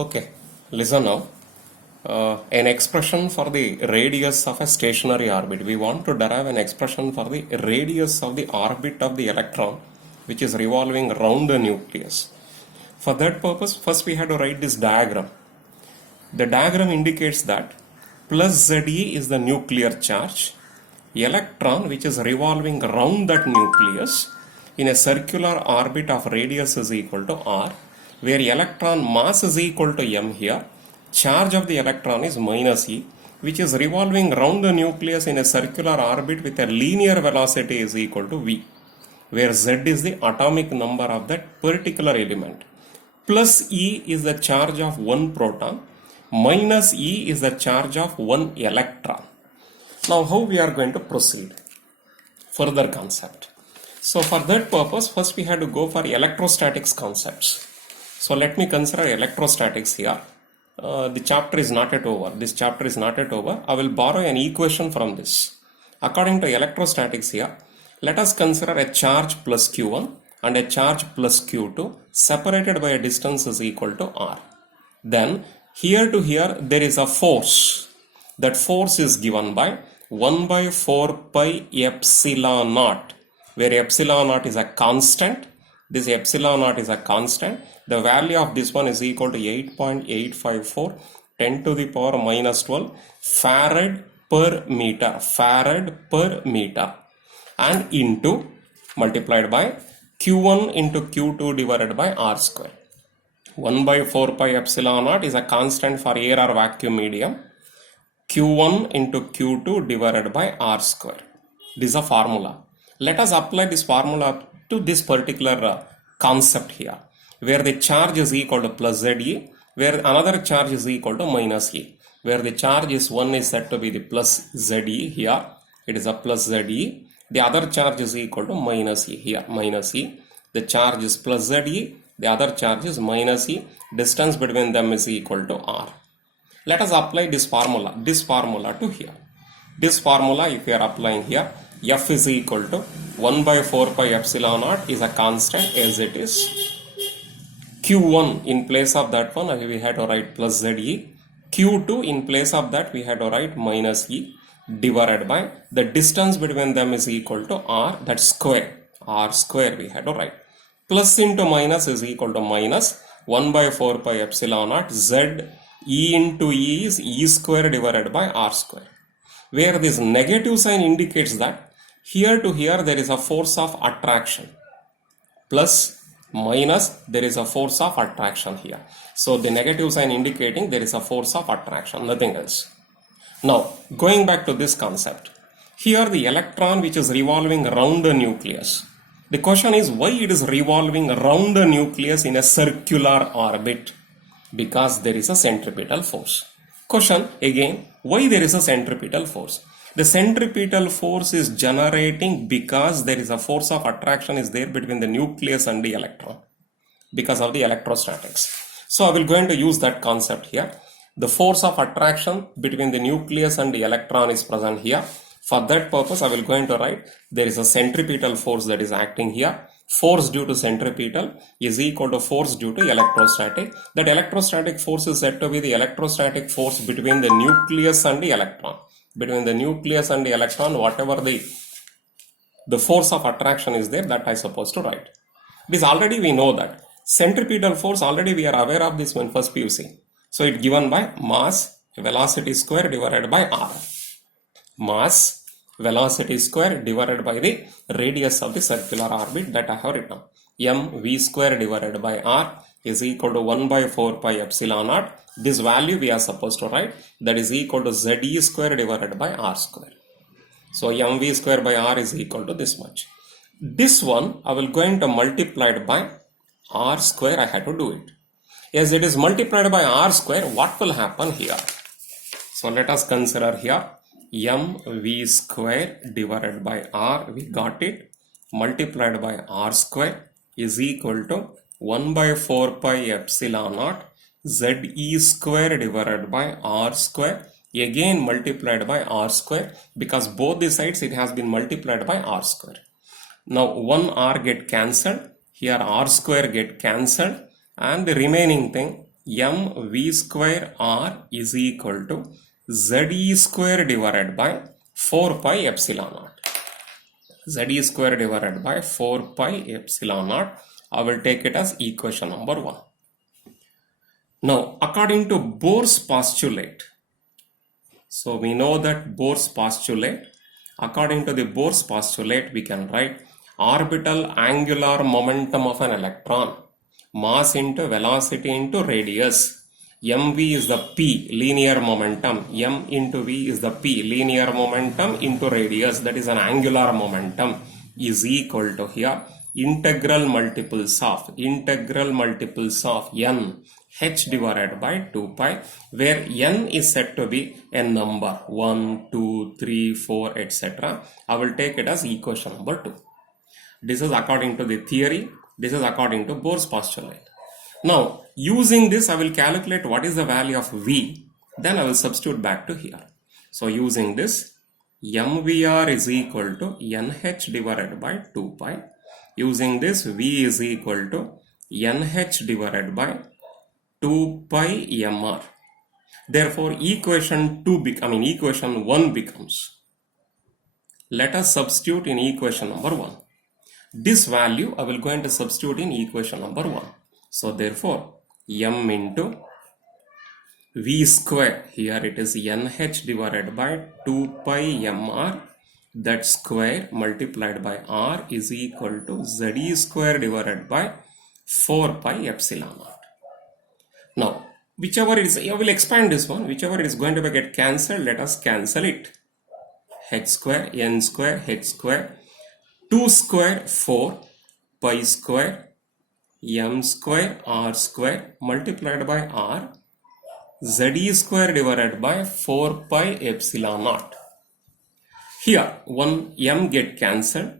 Okay, listen now. An expression for the radius of a stationary orbit. We want to derive an expression for the radius of the orbit of the electron which is revolving around the nucleus. For that purpose, first we have to write this diagram. The diagram indicates that plus Ze is the nuclear charge. Electron which is revolving around that nucleus in a circular orbit of radius is equal to r, where electron mass is equal to m here. Charge of the electron is minus e, which is revolving around the nucleus in a circular orbit with a linear velocity is equal to v, where z is the atomic number of that particular element. Plus e is the charge of one proton, minus e is the charge of one electron. Now how we are going to proceed? Further concept. So for that purpose, first we have to go for electrostatics concepts. So let me consider electrostatics here. The chapter is not yet over. This chapter is not yet over. I will borrow an equation from this. According to electrostatics here, let us consider a charge plus q1 and a charge plus q2 separated by a distance is equal to r. Then here to here there is a force. That force is given by 1 by 4 pi epsilon naught, where epsilon naught is a constant. This epsilon naught is a constant. The value of this one is equal to 8.854 10 to the power minus 12 farad per meter, and into multiplied by q1 into q2 divided by r square. 1 by 4 pi epsilon naught is a constant for air or vacuum medium. q1 into q2 divided by r square. This is a formula. Let us apply this formula to this particular concept here, where the charge is equal to plus Ze, where another charge is equal to minus E, where the charge is one is said to be the plus Ze here, it is a plus Ze, the other charge is equal to minus E here, minus E, the charge is plus Ze, the other charge is minus E, distance between them is equal to R. Let us apply this formula to here. This formula, if we are applying here, F is equal to 1 by 4 pi epsilon naught is a constant as it is. Q1 in place of that one we had to write plus Ze. Q2 in place of that we had to write minus E divided by the distance between them is equal to R, that square. R square we had to write. Plus into minus is equal to minus 1 by 4 pi epsilon naught Z E into E is E square divided by R square, where this negative sign indicates that here to here there is a force of attraction, plus minus there is a force of attraction here. So the negative sign indicating there is a force of attraction, nothing else. Now going back to this concept, here the electron which is revolving around the nucleus. The question is why it is revolving around the nucleus in a circular orbit? Because there is a centripetal force. Question again, why there is a centripetal force? The centripetal force is generating because there is a force of attraction is there between the nucleus and the electron because of the electrostatics. So I will going to use that concept here. The force of attraction between the nucleus and the electron is present here. For that purpose I will going to write there is a centripetal force that is acting here. Force due to centripetal is equal to force due to electrostatic. That electrostatic force is said to be the electrostatic force between the nucleus and the electron. Between the nucleus and the electron, whatever the force of attraction is there, that I supposed to write. This already we know that. Centripetal force already we are aware of this when first PUC. So it given by mass velocity square divided by r. Mass velocity square divided by the radius of the circular orbit that I have written. mv square divided by r is equal to 1 by 4 pi epsilon naught. This value we are supposed to write, that is equal to Ze square divided by r square. So mv square by r is equal to this much. This one I will going to multiply it by r square. I had to do it. As it is multiplied by r square, what will happen here? So let us consider here mv square divided by r, we got it, multiplied by r square is equal to 1 by 4 pi epsilon naught Ze square divided by r square, again multiplied by r square, because both the sides it has been multiplied by r square. Now one r get cancelled, here r square get cancelled, and the remaining thing mv square r is equal to ze square divided by 4 pi epsilon naught. Z square divided by 4 pi epsilon naught. I will take it as equation number 1. Now, according to Bohr's postulate, so we know that Bohr's postulate, according to the Bohr's postulate, we can write orbital angular momentum of an electron, mass into velocity into radius. mv is the p, linear momentum. M into v is the p, linear momentum into radius, that is an angular momentum, is equal to here integral multiples of n h divided by 2 pi, where n is said to be a number 1, 2, 3, 4, etc. I will take it as equation number 2. This is according to the theory. This is according to Bohr's postulate. Now, using this, I will calculate what is the value of V. Then I will substitute back to here. So, using this, mvr is equal to nh divided by 2 pi. Using this, V is equal to nh divided by 2 pi mr. Therefore, equation 1 becomes. Let us substitute in equation number 1. This value I will going to substitute in equation number 1. So therefore, m into v square, here it is nh divided by 2 pi mr, that square multiplied by r is equal to ze square divided by 4 pi epsilon naught. Now, whichever is, I will expand this one, whichever is going to get cancelled, let us cancel it. H square, n square, h square, 2 square 4 pi square m square r square multiplied by r ze square divided by 4 pi epsilon naught. Here one m get cancelled,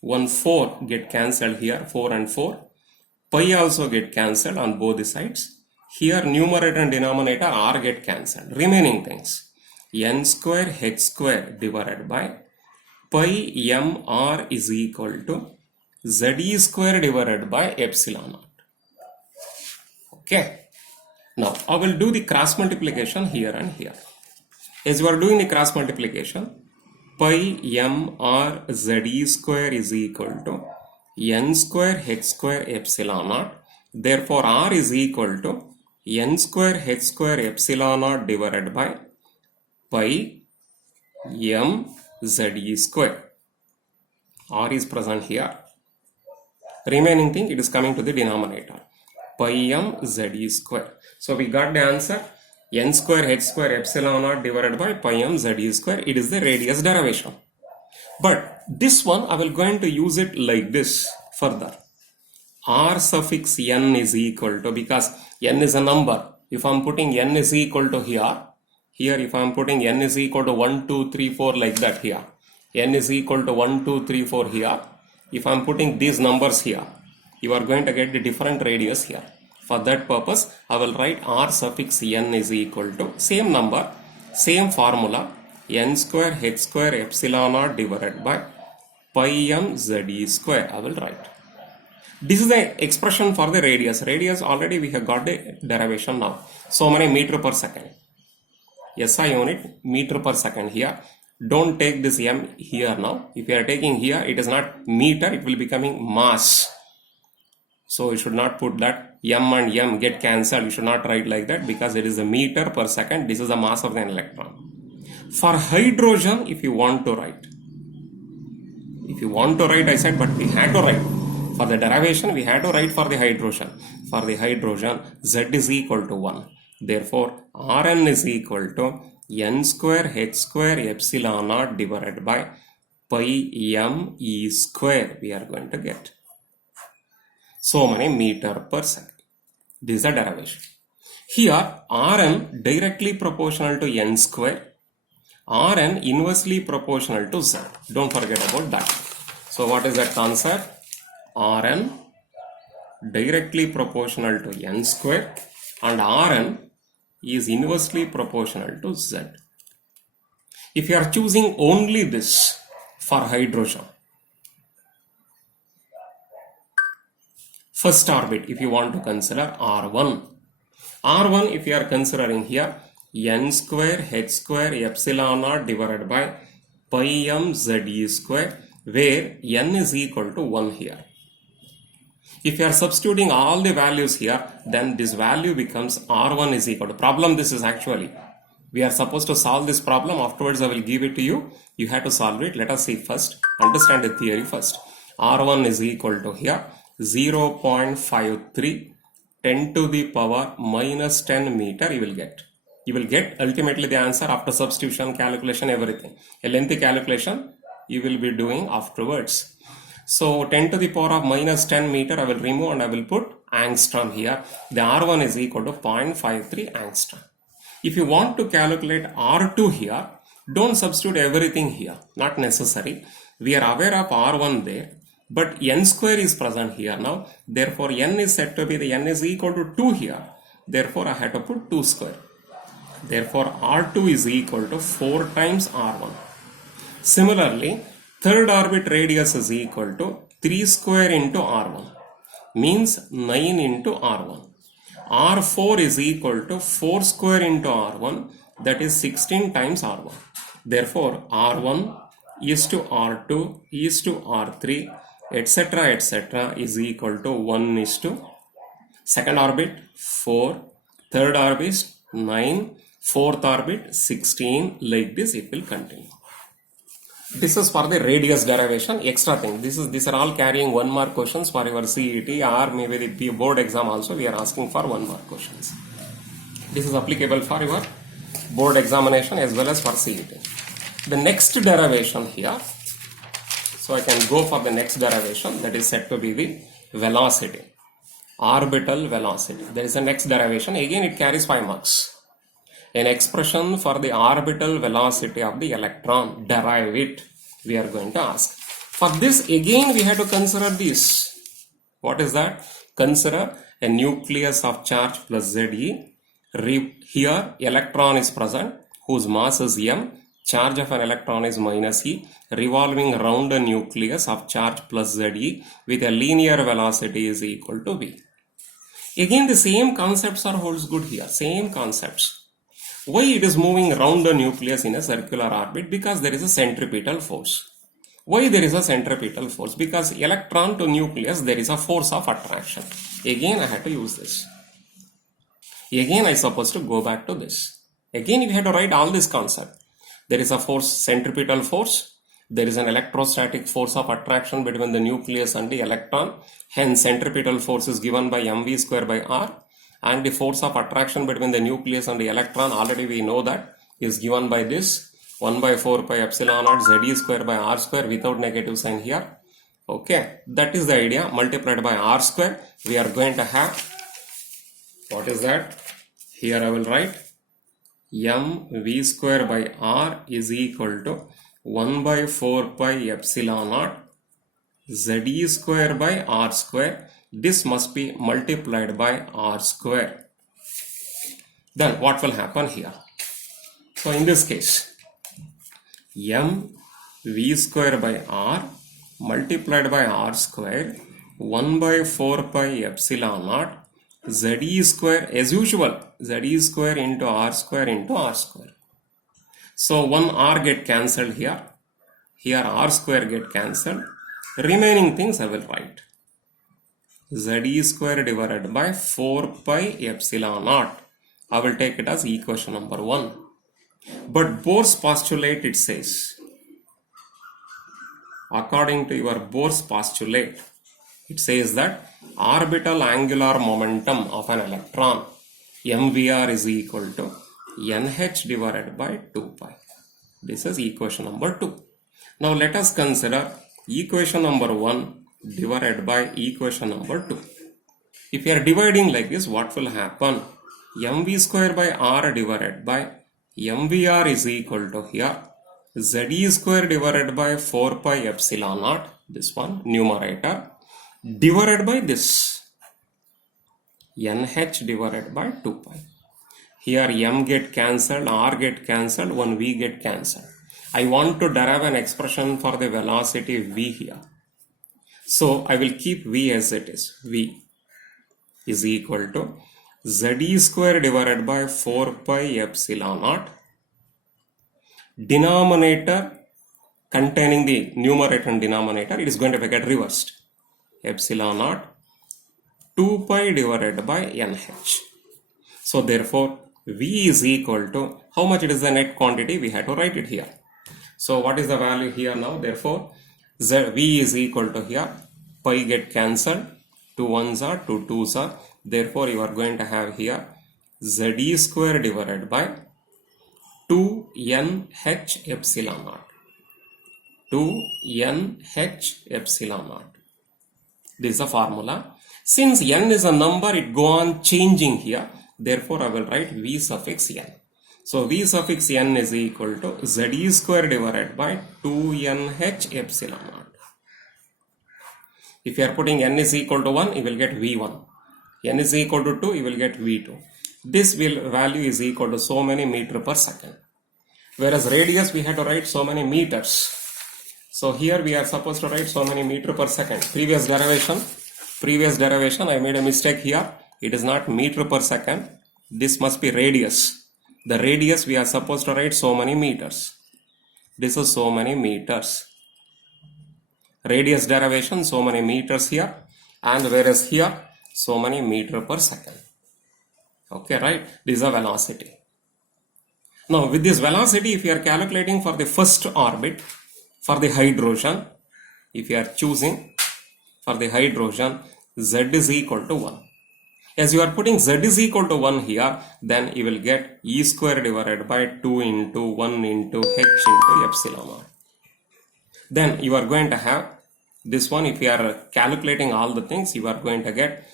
one 4 get cancelled here, 4 and 4. Pi also get cancelled on both the sides. Here numerator and denominator r get cancelled. Remaining things n square h square divided by pi mr is equal to ze square divided by epsilon naught. Okay. Now I will do the cross multiplication here and here. As you are doing the cross multiplication, pi mr ze square is equal to n square h square epsilon naught. Therefore, r is equal to n square h square epsilon naught divided by pi m ze square. R is present here. Remaining thing, it is coming to the denominator. Pi m ze square. So we got the answer. N square h square epsilon naught divided by pi m ze square. It is the radius derivation. But this one, I will going to use it like this further. R suffix n is equal to, because n is a number. If I am putting n is equal to here if I am putting n is equal to 1, 2, 3, 4 like that here, n is equal to 1, 2, 3, 4 here, if I am putting these numbers here, you are going to get the different radius here. For that purpose, I will write r suffix n is equal to same number, same formula, n square h square epsilon naught divided by pi m ze square. I will write. This is the expression for the radius. Radius already we have got the derivation now. So many meter per second. SI unit meter per second here. Don't take this m here now. If you are taking here, it is not meter, it will becoming mass. So you should not put that m and m get cancelled. You should not write like that, because it is a meter per second. This is the mass of the electron. For hydrogen, if you want to write, I said, but we had to write. For the derivation, we had to write for the hydrogen. For the hydrogen, Z is equal to 1. Therefore, Rn is equal to n square h square epsilon naught divided by pi m e square. We are going to get so many meter per second. This is the derivation. Here, Rn directly proportional to n square. Rn inversely proportional to Z. Don't forget about that. So, what is that concept? Rn directly proportional to n square and Rn is inversely proportional to Z. If you are choosing only this for hydrogen, first orbit, if you want to consider R1, R1, if you are considering here, n square h square epsilon naught divided by pi m z square, where n is equal to 1 here. If you are substituting all the values here, then this value becomes R1 is equal to, problem this is actually, we are supposed to solve this problem, afterwards I will give it to you, you have to solve it. Let us see first, understand the theory first. R1 is equal to here 0.53 10 to the power minus 10 meter you will get. You will get ultimately the answer after substitution, calculation, everything. A lengthy calculation you will be doing afterwards. So 10 to the power of minus 10 meter I will remove and I will put angstrom here. The R1 is equal to 0.53 angstrom. If you want to calculate R2 here, don't substitute everything here, not necessary. We are aware of R1 there, but n square is present here now. Therefore, n is said to be the n is equal to 2 here. Therefore, I have to put 2 square. Therefore, R2 is equal to 4 times R1. Similarly, third orbit radius is equal to 3 square into R1, means 9 into R1. R4 is equal to 4 square into R1, that is 16 times R1. Therefore, R1 is to R2 is to R3, etc. is equal to 1 is to second orbit 4, third orbit 9, fourth orbit 16, like this it will continue. This is for the radius derivation, extra thing. These are all carrying 1 mark questions for your CET or maybe the board exam also. We are asking for 1 mark questions. This is applicable for your board examination as well as for CET. The next derivation here, so I can go for the next derivation, that is said to be the velocity, orbital velocity. There is a next derivation, again it carries 5 marks. An expression for the orbital velocity of the electron, derive it, we are going to ask. For this again we have to consider this. What is that? Consider a nucleus of charge plus Ze. Here electron is present whose mass is m, charge of an electron is minus e, revolving around a nucleus of charge plus Ze with a linear velocity is equal to v. Again the same concepts are holds good here, same concepts. Why it is moving around the nucleus in a circular orbit? Because there is a centripetal force. Why there is a centripetal force? Because electron to nucleus there is a force of attraction. Again I have to use this. Again I supposed to go back to this. Again we have to write all this concept. There is a force, centripetal force. There is an electrostatic force of attraction between the nucleus and the electron. Hence centripetal force is given by mv square by r. And the force of attraction between the nucleus and the electron, already we know that, is given by this 1 by 4 pi epsilon naught Ze square by r square without negative sign here. Okay, that is the idea. Multiplied by r square, we are going to have, what is that? Here I will write mv square by r is equal to 1 by 4 pi epsilon naught Ze square by r square. This must be multiplied by r square. Then what will happen here? So in this case, m v square by r multiplied by r square 1 by 4 pi epsilon naught Ze square as usual, Ze square into r square into r square. So one r get cancelled here. Here r square get cancelled. Remaining things I will write. Ze square divided by 4 pi epsilon naught. I will take it as equation number 1. But Bohr's postulate it says, according to your Bohr's postulate, it says that orbital angular momentum of an electron mvr is equal to nh divided by 2 pi. This is equation number 2. Now let us consider equation number 1 divided by equation number 2. If you are dividing like this, what will happen? mv square by r divided by mvr is equal to here Ze square divided by 4 pi epsilon naught, this one numerator, divided by this nh divided by 2 pi. Here m get cancelled, r get cancelled, one v get cancelled. I want to derive an expression for the velocity v here. So I will keep v as it is. V is equal to Z square divided by 4 pi epsilon naught. Denominator containing the numerator and denominator, it is going to get reversed. Epsilon naught 2 pi divided by nh. So therefore V is equal to, how much it is the net quantity, we have to write it here. So what is the value here now? Therefore V is equal to here, pi get cancelled, 2 1s are, 2 2s are. Therefore you are going to have here Z square divided by 2nh epsilon naught. 2nh epsilon naught. This is the formula. Since n is a number, it go on changing here. Therefore, I will write V suffix n. So, V suffix n is equal to Z square divided by 2nh epsilon naught. If you are putting n is equal to 1, you will get V1. N is equal to 2, you will get V2. This value is equal to so many meter per second. Whereas radius, we have to write so many meters. So here we are supposed to write so many meter per second. Previous derivation, I made a mistake here. It is not meter per second. This must be radius. The radius we are supposed to write so many meters. This is so many meters. Radius derivation, so many meters here. And whereas here, so many meter per second. Okay, right? This is a velocity. Now with this velocity, if you are calculating for the first orbit, for the hydrogen, if you are choosing for the hydrogen, z is equal to 1. As you are putting z is equal to 1 here, then you will get E square divided by 2 into 1 into h into epsilon naught. Then you are going to have this one, if you are calculating all the things, you are going to get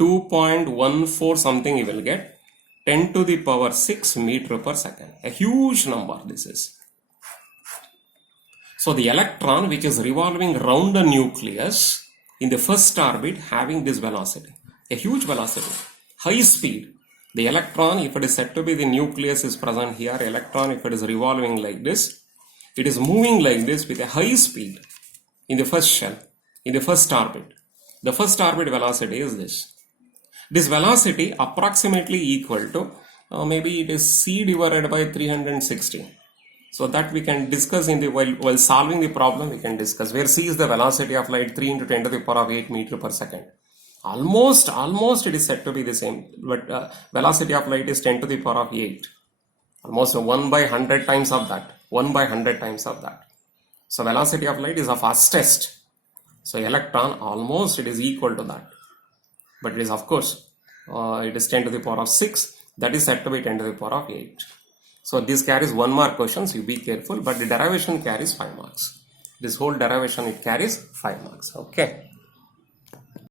2.14 something, you will get 10 to the power 6 meter per second. A huge number this is. So the electron which is revolving around the nucleus in the first orbit having this velocity, a huge velocity, high speed. The electron, if it is said to be the nucleus is present here, electron if it is revolving like this, it is moving like this with a high speed in the first shell, in the first orbit. The first orbit velocity is this. This velocity approximately equal to maybe it is c divided by 360. So that we can discuss in the while solving the problem, we can discuss where c is the velocity of light, 3 into 10 to the power of 8 meter per second. Almost it is said to be the same, but velocity of light is 10 to the power of 8. Almost 1 by 100 times of that. 1 by 100 times of that. So velocity of light is the fastest. So electron almost it is equal to that. But it is of course, it is 10 to the power of 6. That is said to be 10 to the power of 8. So this carries 1 mark questions, you be careful, but the derivation carries 5 marks. This whole derivation, it carries 5 marks. Okay.